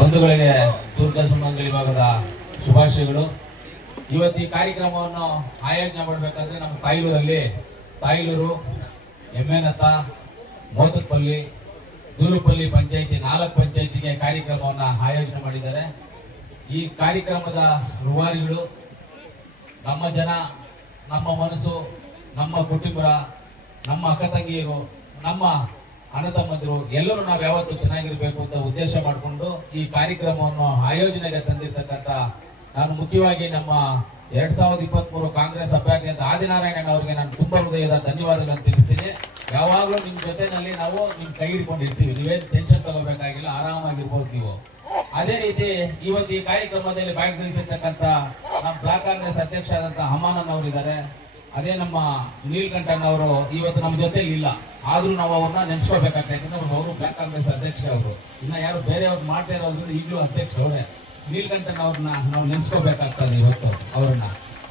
ಬಂಧುಗಳಿಗೆ ದುರ್ಗ ಸುಮಂಗಲಿ ಭಾಗದ ಶುಭಾಶಯಗಳು. ಇವತ್ತು ಈ ಕಾರ್ಯಕ್ರಮವನ್ನು ಆಯೋಜನೆ ಮಾಡಬೇಕಾದ್ರೆ ನಮ್ಮ ತಾಯ್ಲೂರಲ್ಲಿ ತಾಯ್ಲೂರು ಎಮ್ಮೆನತ್ತ ಮೋತಪಲ್ಲಿ ದೂರುಪಲ್ಲಿ ಪಂಚಾಯಿತಿ, ನಾಲ್ಕು ಪಂಚಾಯಿತಿಗೆ ಕಾರ್ಯಕ್ರಮವನ್ನು ಆಯೋಜನೆ ಮಾಡಿದ್ದಾರೆ. ಈ ಕಾರ್ಯಕ್ರಮದ ರೂವಾರಿಗಳು ನಮ್ಮ ಜನ, ನಮ್ಮ ಮನಸ್ಸು, ನಮ್ಮ ಕುಟುಂಬ ನಮ್ಮ ಅಕ್ಕ ತಂಗಿಯರು ನಮ್ಮ ಅಣ್ಣ ತಮ್ಮಂದಿರು, ಎಲ್ಲರೂ ನಾವು ಯಾವತ್ತೂ ಚೆನ್ನಾಗಿರ್ಬೇಕು ಅಂತ ಉದ್ದೇಶ ಮಾಡಿಕೊಂಡು ಈ ಕಾರ್ಯಕ್ರಮವನ್ನು ಆಯೋಜನೆಗೆ ತಂದಿರ್ತಕ್ಕಂಥ ನಾನು ಮುಖ್ಯವಾಗಿ ನಮ್ಮ ಎರಡ್ ಸಾವಿರದ ಇಪ್ಪತ್ತ್ ಮೂರು ಕಾಂಗ್ರೆಸ್ ಅಭ್ಯರ್ಥಿ ಅಂತ ಆದಿನಾರಾಯಣ ಅವರಿಗೆ ನಾನು ತುಂಬಾ ಹೃದಯದ ಧನ್ಯವಾದಗಳನ್ನು ತಿಳಿಸ್ತೀನಿ. ಯಾವಾಗಲೂ ನಿಮ್ಮ ಜೊತೆನಲ್ಲಿ ನಾವು ನಿಮ್ ಕೈ ಹಿಡ್ಕೊಂಡಿರ್ತೀವಿ. ನೀವೇನು ಟೆನ್ಷನ್ ತಗೋಬೇಕಾಗಿಲ್ಲ, ಆರಾಮಾಗಿರ್ಬೋದು ನೀವು. ಅದೇ ರೀತಿ ಇವತ್ತು ಈ ಕಾರ್ಯಕ್ರಮದಲ್ಲಿ ಭಾಗವಹಿಸಿರ್ತಕ್ಕಂಥ ನಮ್ಮ ಬ್ಲಾಕ್ ಕಾಂಗ್ರೆಸ್ ಅಧ್ಯಕ್ಷ ಆದಂತ ಹಮಾನನ್ ಅವರು ಇದ್ದಾರೆ ಅದೇ ನಮ್ಮ ನೀಲ್ಕಂಠನ್ ಅವರು ಇವತ್ತು ನಮ್ಮ ಜೊತೆ ಇಲ್ಲ. ಆದ್ರೂ ನಾವು ಅವ್ರನ್ನ ನೆನೆಸ್ಕೋಬೇಕಾಗ್ತದೆ ಯಾಕಂದ್ರೆ ಅವರು ಬ್ಲಾಕ್ ಕಾಂಗ್ರೆಸ್ ಅಧ್ಯಕ್ಷ ಅವರು. ಇನ್ನ ಯಾರು ಬೇರೆಯವ್ರು ಮಾಡ್ತಾ ಇರೋದ್ರಿಂದ ಈಗಲೂ ಅಧ್ಯಕ್ಷ ಅವರೇ. ನೀಲ್ಕಂಠನ್ ಅವ್ರನ್ನ ನಾವು ನೆನ್ಸ್ಕೋಬೇಕಾಗ್ತದೆ ಇವತ್ತು ಅವ್ರನ್ನ.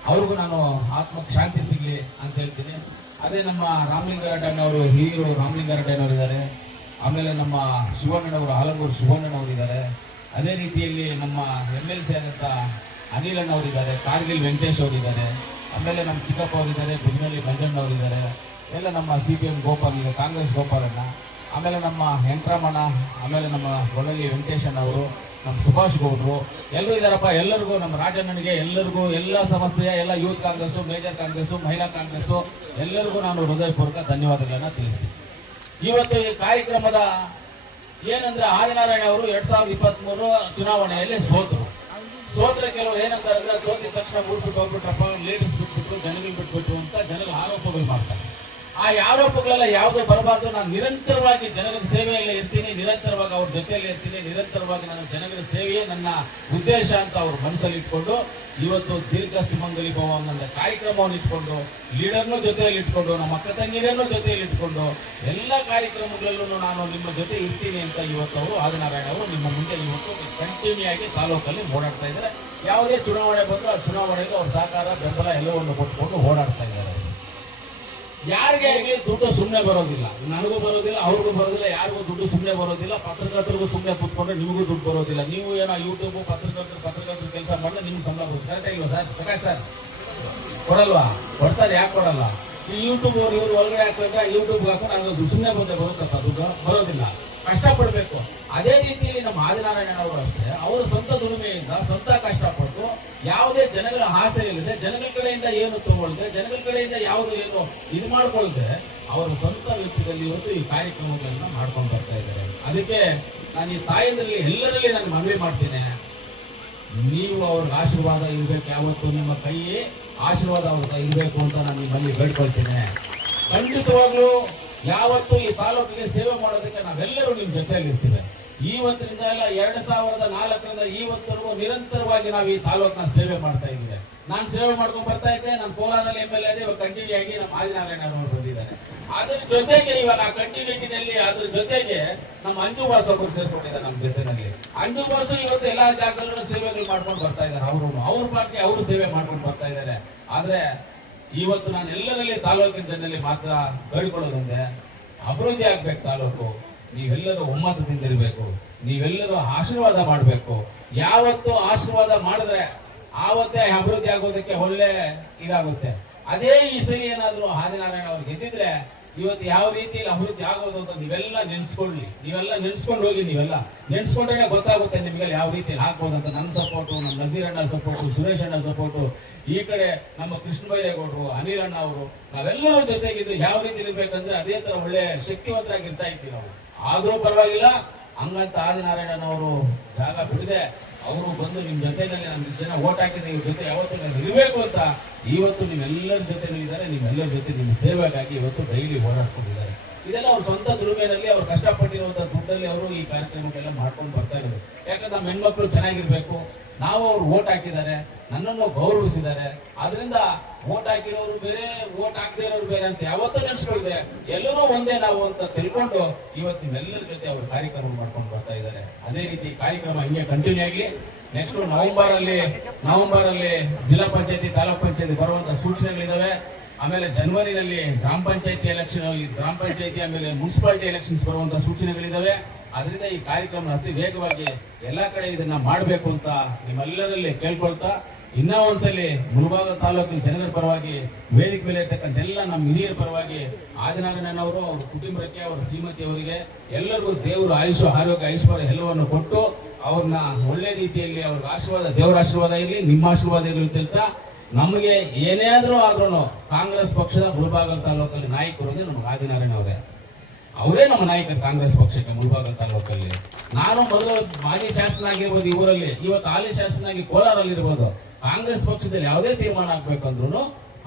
ಅವ್ರಿಗೂ ನಾನು ಆತ್ಮಕ್ಕೆ ಶಾಂತಿ ಸಿಗ್ಲಿ ಅಂತ ಹೇಳ್ತೀನಿ. ಅದೇ ನಮ್ಮ ರಾಮಲಿಂಗಾರೆಡ್ಡನ್ ಅವರು ಹಿರಿಯರು ಅವರು ಇದ್ದಾರೆ. ಆಮೇಲೆ ನಮ್ಮ ಶಿವಣ್ಣನವರು ಆಲಂಗೂರು ಶಿವಣ್ಣನವರು ಇದ್ದಾರೆ. ಅದೇ ರೀತಿಯಲ್ಲಿ ನಮ್ಮ ಎಂ ಎಲ್ ಸಿ ಆದಂತ ಅನಿಲಣ್ಣ ಅವರಿದ್ದಾರೆ ಕಾರ್ಗಿಲ್ ವೆಂಕಟೇಶ್ ಅವರಿದ್ದಾರೆ ಆಮೇಲೆ ನಮ್ಮ ಚಿಕ್ಕಪ್ಪ ಅವರಿದ್ದಾರೆ ಮಂಜಣ್ಣ ಅವರಿದ್ದಾರೆ, ಎಲ್ಲ ನಮ್ಮ ಸಿ ಪಿ ಎಂ ಗೋಪಾಲ್, ಈಗ ಕಾಂಗ್ರೆಸ್ ಗೋಪಾಲಣ್ಣ, ಆಮೇಲೆ ನಮ್ಮ ವೆಂಕಟರಮಣ, ಆಮೇಲೆ ನಮ್ಮ ಗೊಳಲಿ ವೆಂಕಟೇಶಣ್ಣ ಅವರು, ನಮ್ಮ ಸುಭಾಷ್ ಗೌಡ್ರು, ಎಲ್ಲರೂ ಇದ್ದಾರಪ್ಪ, ಎಲ್ಲರಿಗೂ, ನಮ್ಮ ರಾಜಣ್ಣನಿಗೆ ಎಲ್ಲರಿಗೂ ಎಲ್ಲ ಸಂಸ್ಥೆಯ ಎಲ್ಲ ಯೂತ್ ಕಾಂಗ್ರೆಸ್ಸು, ಮೇಜರ್ ಕಾಂಗ್ರೆಸ್ಸು, ಮಹಿಳಾ ಕಾಂಗ್ರೆಸ್ಸು, ಎಲ್ಲರಿಗೂ ನಾನು ಹೃದಯಪೂರ್ವಕ ಧನ್ಯವಾದಗಳನ್ನು ತಿಳಿಸ್ತೀನಿ. ಇವತ್ತು ಈ ಕಾರ್ಯಕ್ರಮದ ಏನಂದ್ರೆ ಆದಿನಾರಾಯಣ ಅವರು ಎರಡು ಸಾವಿರದ ಇಪ್ಪತ್ತ್ಮೂರು ಚುನಾವಣೆಯಲ್ಲಿ ಸೋತರು. ಸೋತ್ರ ಕೆಲವರು ಏನಂತಾರೆ ಸೋತಿದ ತಕ್ಷಣ ಊರ್ಬಿಟ್ಟು ಹೋಗ್ಬಿಟ್ರಪ್ಪ ಲೇಡೀಸ್ ಬಿಟ್ಬಿಟ್ರು ಜನಗಳು ಬಿಟ್ಬಿಟ್ರು ಅಂತ ಜನಗಳು ಮಾಡ್ತಾರೆ ಆ ಆರೋಪಗಳೆಲ್ಲ ಯಾವುದೇ ಬರಬಾರ್ದು. ನಾನು ನಿರಂತರವಾಗಿ ಜನರ ಸೇವೆಯಲ್ಲೇ ಇರ್ತೀನಿ. ನಿರಂತರವಾಗಿ ಅವ್ರ ಜೊತೆಯಲ್ಲೇ ಇರ್ತೀನಿ. ನಿರಂತರವಾಗಿ ನಾನು ಜನಗಳ ಸೇವೆಯೇ ನನ್ನ ಉದ್ದೇಶ ಅಂತ ಅವ್ರ ಮನಸ್ಸಲ್ಲಿ ಇಟ್ಕೊಂಡು, ಇವತ್ತು ದೀರ್ಘ ಸುಮಂಗಲಿ ಭವ ಅನ್ನೋ ಕಾರ್ಯಕ್ರಮವನ್ನು ಇಟ್ಕೊಂಡು, ಲೀಡರ್ನು ಜೊತೆಯಲ್ಲಿ ಇಟ್ಕೊಂಡು, ನಮ್ಮ ಅಕ್ಕ ತಂಗಿರನ್ನು ಜೊತೆಯಲ್ಲಿ ಇಟ್ಕೊಂಡು, ಎಲ್ಲ ಕಾರ್ಯಕ್ರಮಗಳಲ್ಲೂ ನಾನು ನಿಮ್ಮ ಜೊತೆ ಇರ್ತೀನಿ ಅಂತ ಇವತ್ತು ಅವರು ಆದಿನಾರಾಯಣ ಅವರು ನಿಮ್ಮ ಮುಂದೆ ಇವತ್ತು ಕಂಟಿನ್ಯೂ ಆಗಿ ತಾಲೂಕಲ್ಲಿ ಓಡಾಡ್ತಾ ಇದ್ದಾರೆ. ಯಾವುದೇ ಚುನಾವಣೆ ಬಂದರೂ ಆ ಚುನಾವಣೆಗೆ ಅವ್ರ ಸಹಕಾರ ಬೆಂಬಲ ಎಲ್ಲವನ್ನು ಕೊಟ್ಕೊಂಡು ಓಡಾಡ್ತಾ ಇದ್ದಾರೆ. ಯಾರಿಗೆ ದುಡ್ಡು ಸುಮ್ಮನೆ ಬರೋದಿಲ್ಲ. ನನಗೂ ಬರೋದಿಲ್ಲ, ಅವ್ರಿಗೂ ಬರೋದಿಲ್ಲ, ಯಾರಿಗೂ ದುಡ್ಡು ಸುಮ್ಮನೆ ಬರೋದಿಲ್ಲ, ಪತ್ರಕರ್ತರಿಗೂ ಸುಮ್ಮನೆ ಕೂತ್ಕೊಂಡ್ರೆ ನಿಮಗೂ ದುಡ್ಡು ಬರೋದಿಲ್ಲ. ನೀವು ಏನೋ ಯೂಟ್ಯೂಬ್ ಪತ್ರಕರ್ತರು ಪತ್ರಕರ್ತರು ಕೆಲಸ ಮಾಡಿದ್ರೆ ನಿಮ್ಗೆ ಸಂಬಳ ಬರುತ್ತೆ. ಸರ್? ಪ್ರಕಾಶ್ ಸರ್, ಕೊಡಲ್ವಾ? ಕೊಡ್ತಾರೆ, ಯಾಕೆ ಕೊಡಲ್ಲ? ಈ ಯೂಟ್ಯೂಬ್ ಅವ್ರು ಇವ್ರು ಒಳಗಡೆ ಹಾಕಿದ್ರೆ ಯೂಟ್ಯೂಬ್ ಹಾಕೊಂಡು ದುಡ್ಡು ಸುಮ್ಮನೆ ಬಂದೆ ಬರುತ್ತಪ್ಪ. ದುಡ್ಡು ಬರೋದಿಲ್ಲ. ಕಷ್ಟಪಡಬೇಕು. ಅದೇ ರೀತಿಯಲ್ಲಿ ನಮ್ಮ ಆದಿನಾರಾಯಣ ಅವರು ಅಷ್ಟೇ, ಅವರು ಸ್ವಂತ ದುಡಿಮೆಯಿಂದ ಸ್ವಂತ ಕಷ್ಟಪಟ್ಟು ಯಾವುದೇ ಜನಗಳ ಆಸೆ ಇಲ್ಲದೆ ಜನಗಳ ಕಡೆಯಿಂದ ಏನು ತಗೊಳ್ಳದೆ ಜನಗಳ ಕಡೆಯಿಂದ ಯಾವುದು ಏನು ಇದು ಮಾಡ್ಕೊಳ್ದೆ, ಅವರ ಸ್ವಂತ ವೆಚ್ಚದಲ್ಲಿ ಇವತ್ತು ಈ ಕಾರ್ಯಕ್ರಮಗಳನ್ನ ಮಾಡ್ಕೊಂಡು ಬರ್ತಾ ಇದ್ದಾರೆ. ಅದಕ್ಕೆ ನಾನು ಈ ತಾಯಿಯಲ್ಲಿ ಎಲ್ಲರಲ್ಲಿ ನಾನು ಮನವಿ ಮಾಡ್ತೇನೆ. ನೀವು ಅವ್ರ ಆಶೀರ್ವಾದ ಇರ್ಬೇಕು. ಯಾವತ್ತು ನಿಮ್ಮ ಕೈ ಆಶೀರ್ವಾದ ಅವ್ರ ಇರಬೇಕು ಅಂತ ನಾನು ನಿಮ್ಮಲ್ಲಿ ಬೇಡ್ಕೊಳ್ತೇನೆ ಖಂಡಿತವಾಗ್ಲೂ ಯಾವತ್ತು ಈ ತಾಲೂಕಿಗೆ ಸೇವೆ ಮಾಡೋದಕ್ಕೆ ನಾವೆಲ್ಲರೂ ನಿಮ್ಮ ಜೊತೆಯಲ್ಲಿ ಇರ್ತೀವಿ ಇವತ್ತಿನಿಂದ ಎಲ್ಲ ಎರಡು ಸಾವಿರದ ನಾಲ್ಕರಿಂದ ಇವತ್ತರೆಗೂ ನಿರಂತರವಾಗಿ ನಾವು ಈ ತಾಲೂಕಿನ ಸೇವೆ ಮಾಡ್ತಾ ಇದ್ದೀವಿ. ನಾನು ಸೇವೆ ಮಾಡ್ಕೊಂಡು ಬರ್ತಾ ಇದ್ದೆ ನಮ್ಮ ಕೋಲಾರಲ್ಲಿ ಎಂ ಎಲ್ ಎ ಇವಾಗ ಕಂಟಿನ್ಯೂ ಆಗಿ ನಮ್ಮ ಆದಿನಾರಾಯಣ ಅವರು ಬಂದಿದ್ದಾರೆ. ಅದ್ರ ಜೊತೆಗೆ ಇವಾಗ ಆ ಕಂಟಿನ್ಯೂಟಿನಲ್ಲಿ ಅದ್ರ ಜೊತೆಗೆ ನಮ್ಮ ಅಂಜು ಬಾಸ್ ಸೇರ್ಕೊಂಡಿದ್ದಾರೆ ನಮ್ಮ ಜೊತೆನಲ್ಲಿ. ಅಂಜು ಬಾಸು ಇವತ್ತು ಎಲ್ಲಾ ಜಾಗದಲ್ಲೂ ಸೇವೆಗಳು ಮಾಡ್ಕೊಂಡು ಬರ್ತಾ ಇದ್ದಾರೆ. ಅವರು, ಅವ್ರ ಪಾರ್ಟಿ ಅವರು ಸೇವೆ ಮಾಡ್ಕೊಂಡು ಬರ್ತಾ ಇದ್ದಾರೆ. ಆದ್ರೆ ಇವತ್ತು ನಾನು ಎಲ್ಲರಲ್ಲಿ ತಾಲೂಕಿನ ಜನರಲ್ಲಿ ಮಾತ್ರ ಬೇಡ್ಕೊಳ್ಳೋದಂದ್ರೆ ಅಭಿವೃದ್ಧಿ ಆಗ್ಬೇಕು ತಾಲೂಕು. ನೀವೆಲ್ಲರೂ ಒಮ್ಮತದಿಂದ ಇರಬೇಕು. ನೀವೆಲ್ಲರೂ ಆಶೀರ್ವಾದ ಮಾಡಬೇಕು. ಯಾವತ್ತು ಆಶೀರ್ವಾದ ಮಾಡಿದ್ರೆ ಆವತ್ತೇ ಅಭಿವೃದ್ಧಿ ಆಗೋದಕ್ಕೆ ಒಳ್ಳೆ ಇದಾಗುತ್ತೆ. ಅದೇ ಈ ಸರಿ ಏನಾದ್ರು ಆದಿನಾರಾಯಣ ಅವ್ರು ಗೆದ್ದಿದ್ರೆ ಇವತ್ತು ಯಾವ ರೀತಿಯಲ್ಲಿ ಅಭಿವೃದ್ಧಿ ಆಗೋದು ಅಂತ ನೀವೆಲ್ಲ ನೆನೆಸ್ಕೊಳ್ಳಿ. ನೀವೆಲ್ಲ ನೆನ್ಸ್ಕೊಂಡು ಹೋಗಿ ನೀವೆಲ್ಲ. ನೆನ್ಸ್ಕೊಂಡ್ರೆ ಗೊತ್ತಾಗುತ್ತೆ ನಿಮಗೆ ಯಾವ ರೀತಿಯಲ್ಲಿ ಹಾಕ್ಬೋದು ಅಂತ. ನನ್ನ ಸಪೋರ್ಟು ನಮ್ಮ ನಜೀರ್ ಅಣ್ಣ ಸಪೋರ್ಟು ಸುರೇಶ್ ಅಣ್ಣ ಸಪೋರ್ಟು ಈ ಕಡೆ ನಮ್ಮ ಕೃಷ್ಣ ಬೈರೇಗೌಡರು, ಅನಿಲ್ ಅಣ್ಣ ಅವರು, ನಾವೆಲ್ಲರೂ ಜೊತೆಗಿದ್ದು ಯಾವ ರೀತಿ ಇರಬೇಕಂದ್ರೆ ಅದೇ ತರ ಒಳ್ಳೆ ಶಕ್ತಿವಂತರಾಗಿರ್ತಾ ಇದ್ದೀವಿ ನಾವು. ಆದರೂ ಪರವಾಗಿಲ್ಲ, ಹಂಗಂತ ಆದಿನಾರಾಯಣ ಅವರು ಜಾಗ ಬಿಡದೆ ಅವರು ಬಂದು ನಿಮ್ಮ ಜೊತೆನಲ್ಲಿ ನಮ್ಮ ಜನ ಓಟ್ ಹಾಕಿದ್ರೆ ಇವ್ರ ಜೊತೆ ಯಾವತ್ತೂ ನಾನು ಇರಬೇಕು ಅಂತ ಇವತ್ತು ನಿಮ್ಮೆಲ್ಲರ ಜೊತೆ ಇದ್ದಾರೆ, ನಿಮ್ಮೆಲ್ಲರ ಜೊತೆ ನಿಮ್ಮ ಸೇವೆಗಾಗಿ ಇವತ್ತು ಡೈಲಿ ಹೋರಾಡ್ಕೊಂಡಿದ್ದಾರೆ ಇದೆಲ್ಲ ಅವ್ರ ಸ್ವಂತ ದುರ್ಮೆಯಲ್ಲಿ ಅವ್ರು ಕಷ್ಟಪಟ್ಟಿರುವಂಥ ದುಡ್ಡಲ್ಲಿ ಅವರು ಈ ಕಾರ್ಯಕ್ರಮಕ್ಕೆಲ್ಲ ಮಾಡ್ಕೊಂಡು ಬರ್ತಾ ಇರೋದು. ಯಾಕಂದ್ರೆ ನಮ್ಮ ಹೆಣ್ಮಕ್ಳು ಚೆನ್ನಾಗಿರ್ಬೇಕು, ನಾವು ಅವ್ರು ಓಟ್ ಹಾಕಿದ್ದಾರೆ, ನನ್ನನ್ನು ಗೌರವಿಸಿದ್ದಾರೆ. ಅದರಿಂದ ಓಟ್ ಹಾಕಿರೋರು ಬೇರೆ ಓಟ್ ಹಾಕದೇ ಇರೋರು ಬೇರೆ ಅಂತ ಯಾವತ್ತೂ ನೆನೆಸ್ಕೊಳ್ದೆ. ಎಲ್ಲರೂ ಒಂದೇ ನಾವು ಅಂತ ತಿಳ್ಕೊಂಡು ಇವತ್ತಿನ ಎಲ್ಲರ ಜೊತೆ ಅವರು ಕಾರ್ಯಕ್ರಮ ಮಾಡ್ಕೊಂಡು ಬರ್ತಾ ಇದ್ದಾರೆ. ಅದೇ ರೀತಿ ಕಾರ್ಯಕ್ರಮ ಹಿಂಗೆ ಕಂಟಿನ್ಯೂ ಆಗಲಿ. ನೆಕ್ಸ್ಟ್ ನವೆಂಬರ್ ಅಲ್ಲಿ ನವೆಂಬರ್ ಅಲ್ಲಿ ಜಿಲ್ಲಾ ಪಂಚಾಯತಿ, ತಾಲೂಕ್ ಪಂಚಾಯತಿ ಬರುವಂತ ಸೂಚನೆಗಳಿದಾವೆ. ಆಮೇಲೆ ಜನವರಿನಲ್ಲಿ ಗ್ರಾಮ ಪಂಚಾಯತಿ ಎಲೆಕ್ಷನ್ ಗ್ರಾಮ ಪಂಚಾಯತಿ ಆಮೇಲೆ ಮುನ್ಸಿಪಾಲಿಟಿ ಎಲೆಕ್ಷನ್ಸ್ ಬರುವಂತ ಸೂಚನೆಗಳಿದಾವೆ. ಅದರಿಂದ ಈ ಕಾರ್ಯಕ್ರಮ ಅತಿ ವೇಗವಾಗಿ ಎಲ್ಲಾ ಕಡೆ ಇದನ್ನ ಮಾಡಬೇಕು ಅಂತ ನಿಮ್ಮೆಲ್ಲರಲ್ಲಿ ಕೇಳ್ಕೊಳ್ತಾ ಇನ್ನೂ ಒಂದ್ಸಲಿ ಮುಳಬಾಗ ತಾಲೂಕಿನ ಜನರ ಪರವಾಗಿ, ವೇದಿಕೆ ಮೇಲೆ ಇರ್ತಕ್ಕಂಥ ಎಲ್ಲ ನಮ್ಮ ಹಿರಿಯರ ಪರವಾಗಿ ಆದಿನಾರಾಯಣನವರು ಅವ್ರ ಕುಟುಂಬಕ್ಕೆ ಅವರ ಶ್ರೀಮತಿ ಅವರಿಗೆ ಎಲ್ಲರಿಗೂ ದೇವರು ಆಯುಷು, ಆರೋಗ್ಯ, ಐಶ್ವರ್ಯ ಎಲ್ಲವನ್ನು ಕೊಟ್ಟು ಅವ್ರನ್ನ ಒಳ್ಳೆ ರೀತಿಯಲ್ಲಿ ಅವ್ರಿಗೆ ಆಶೀರ್ವಾದ, ದೇವರ ಆಶೀರ್ವಾದ ಇರಲಿ, ನಿಮ್ಮ ಆಶೀರ್ವಾದ ಇರಲಿ ಅಂತ ನಮಗೆ ಏನೇ ಆದ್ರೂ ಆದ್ರೂ ಕಾಂಗ್ರೆಸ್ ಪಕ್ಷದ ಮುಳಬಾಗಲ್ ತಾಲೂಕಲ್ಲಿ ನಾಯಕರು ಅಂದರೆ ನಮ್ಗೆ ಆದಿನಾರಾಯಣ ಅವರೇ. ಅವರೇ ನಮ್ಮ ನಾಯಕರು ಕಾಂಗ್ರೆಸ್ ಪಕ್ಷಕ್ಕೆ ಮುಳಬಾಗಲ್ ತಾಲೂಕಲ್ಲಿ. ನಾನು ಮೊದಲು ಮಾಜಿ ಶಾಸನ ಆಗಿರ್ಬೋದು ಇವರಲ್ಲಿ ಇವತ್ತು ಹಾಲಿ ಶಾಸನ ಆಗಿ ಕೋಲಾರಲ್ಲಿ ಇರ್ಬೋದು ಕಾಂಗ್ರೆಸ್ ಪಕ್ಷದಲ್ಲಿ ಯಾವುದೇ ತೀರ್ಮಾನ ಆಗ್ಬೇಕಂದ್ರು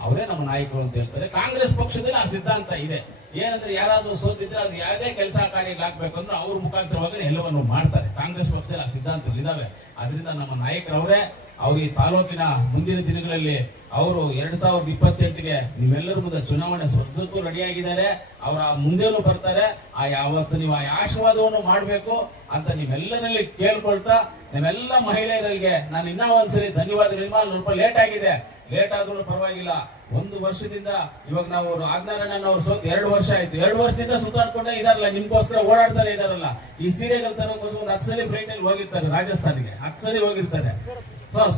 ಅವರೇ ನಮ್ಮ ನಾಯಕರು ಅಂತ ಹೇಳ್ತಾರೆ. ಕಾಂಗ್ರೆಸ್ ಪಕ್ಷದಲ್ಲಿ ಆ ಸಿದ್ಧಾಂತ ಇದೆ. ಏನಂದ್ರೆ ಯಾರಾದ್ರೂ ಸೋತಿದ್ರೆ ಅದು ಯಾವುದೇ ಕೆಲಸ ಕಾರ್ಯಗಳಾಗ್ಬೇಕಂದ್ರೆ ಅವ್ರ ಮುಖಾಂತರವಾಗಿ ಎಲ್ಲವನ್ನು ಮಾಡ್ತಾರೆ. ಕಾಂಗ್ರೆಸ್ ಪಕ್ಷದಲ್ಲಿ ಆ ಸಿದ್ಧಾಂತಗಳಿದ್ದಾವೆ ಅದರಿಂದ ನಮ್ಮ ನಾಯಕರವರೇ ಅವ್ರು ಈ ತಾಲೂಕಿನ ಮುಂದಿನ ದಿನಗಳಲ್ಲಿ ಅವರು ಎರಡ್ ಸಾವಿರದ ಇಪ್ಪತ್ತೆಂಟಿಗೆ ನೀವೆಲ್ಲರ ಮುಂದೆ ಚುನಾವಣೆ ಸ್ವರ್ಧಕ್ಕೂ ರೆಡಿಯಾಗಿದ್ದಾರೆ. ಅವರ ಮುಂದೇನು ಬರ್ತಾರೆ. ಆ ಯಾವತ್ತು ನೀವು ಆ ಆಶೀರ್ವಾದವನ್ನು ಮಾಡಬೇಕು ಅಂತ ನೀವೆಲ್ಲರಲ್ಲಿ ಕೇಳ್ಕೊಳ್ತಾ ನಿಮ್ಮೆಲ್ಲ ಮಹಿಳೆಯರಿಗೆ ನಾನು ಇನ್ನೂ ಒಂದ್ಸರಿ ಧನ್ಯವಾದ ನಿಮ್ಮ ಸ್ವಲ್ಪ ಲೇಟ್ ಆಗಿದೆ. ಲೇಟ್ ಆದ್ರೂ ಪರವಾಗಿಲ್ಲ. ಒಂದು ವರ್ಷದಿಂದ ಇವಾಗ ನಾವು ಆಜ್ಞಾರಣ್ಣ ಅವ್ರ ಸೋತ್ ಎರಡು ವರ್ಷ ಆಯ್ತು. ಎರಡು ವರ್ಷದಿಂದ ಸುತ್ತಾಡ್ಕೊಂಡೇ ಇದಾರಲ್ಲ, ನಿಮ್ಗೋಸ್ಕರ ಓಡಾಡ್ತಾರೆ ಇದಾರಲ್ಲ. ಈ ಸೀರೆಗಳು ತರೋಕ್ಕೋಸ್ಕರ ಒಂದು ಹತ್ತು ಸಲ ಫ್ಲೈಟ್ ಅಲ್ಲಿ ಹೋಗಿರ್ತಾರೆ, ರಾಜಸ್ಥಾನಿಗೆ. ಹತ್ತು ಸಲ ಹೋಗಿರ್ತಾರೆ.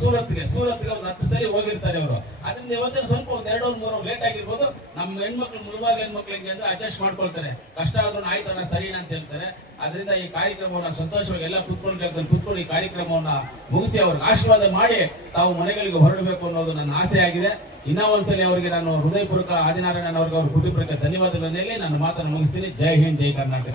ಸೂರತ್ಗೆ ಸೂರತ್ಗೆ ಒಂದು ಹತ್ತು ಸರಿ ಹೋಗಿರ್ತಾರೆ ಅವರು. ಅದರಿಂದ ಇವತ್ತಿನ ಸ್ವಲ್ಪ ಒಂದ್ ಎರಡು ಮೂರು ಲೇಟ್ ಆಗಿರ್ಬೋದು. ನಮ್ಮ ಹೆಣ್ಮಕ್ಳು ಮುಳುವಾಗ ಹೆಣ್ಮಕ್ಳು ಹೆಂಗೆ ಅಂದ್ರೆ ಅಡ್ಜಸ್ಟ್ ಮಾಡ್ಕೊಳ್ತಾರೆ. ಕಷ್ಟ ಆದ್ರೂ ಆಯ್ತಣ್ಣ ಸರಿನಾ ಅಂತ ಹೇಳ್ತಾರೆ. ಅದರಿಂದ ಈ ಕಾರ್ಯಕ್ರಮವನ್ನ ಸಂತೋಷವಾಗಿ ಎಲ್ಲ ಕುತ್ಕೊಂಡು ಕುತ್ಕೊಂಡು ಈ ಕಾರ್ಯಕ್ರಮವನ್ನ ಮುಗಿಸಿ ಅವ್ರಿಗೆ ಆಶೀರ್ವಾದ ಮಾಡಿ ತಾವು ಮನೆಗಳಿಗೆ ಹೊರಡಬೇಕು ಅನ್ನೋದು ನನ್ನ ಆಸೆ ಆಗಿದೆ. ಇನ್ನೂ ಒಂದ್ಸಲಿ ಅವರಿಗೆ ನಾನು ಹೃದಯಪೂರ್ವಕ ಆದಿನಾರಾಯಣ ಅವ್ರಿಗೆ ಅವ್ರ ಕುಟುಂಬಕ್ಕೆ ಧನ್ಯವಾದಗಳನ್ನು ನನ್ನ ಮಾತನ್ನು ಮುಗಿಸ್ತೀನಿ. ಜೈ ಹಿಂದ್, ಜೈ ಕರ್ನಾಟಕ.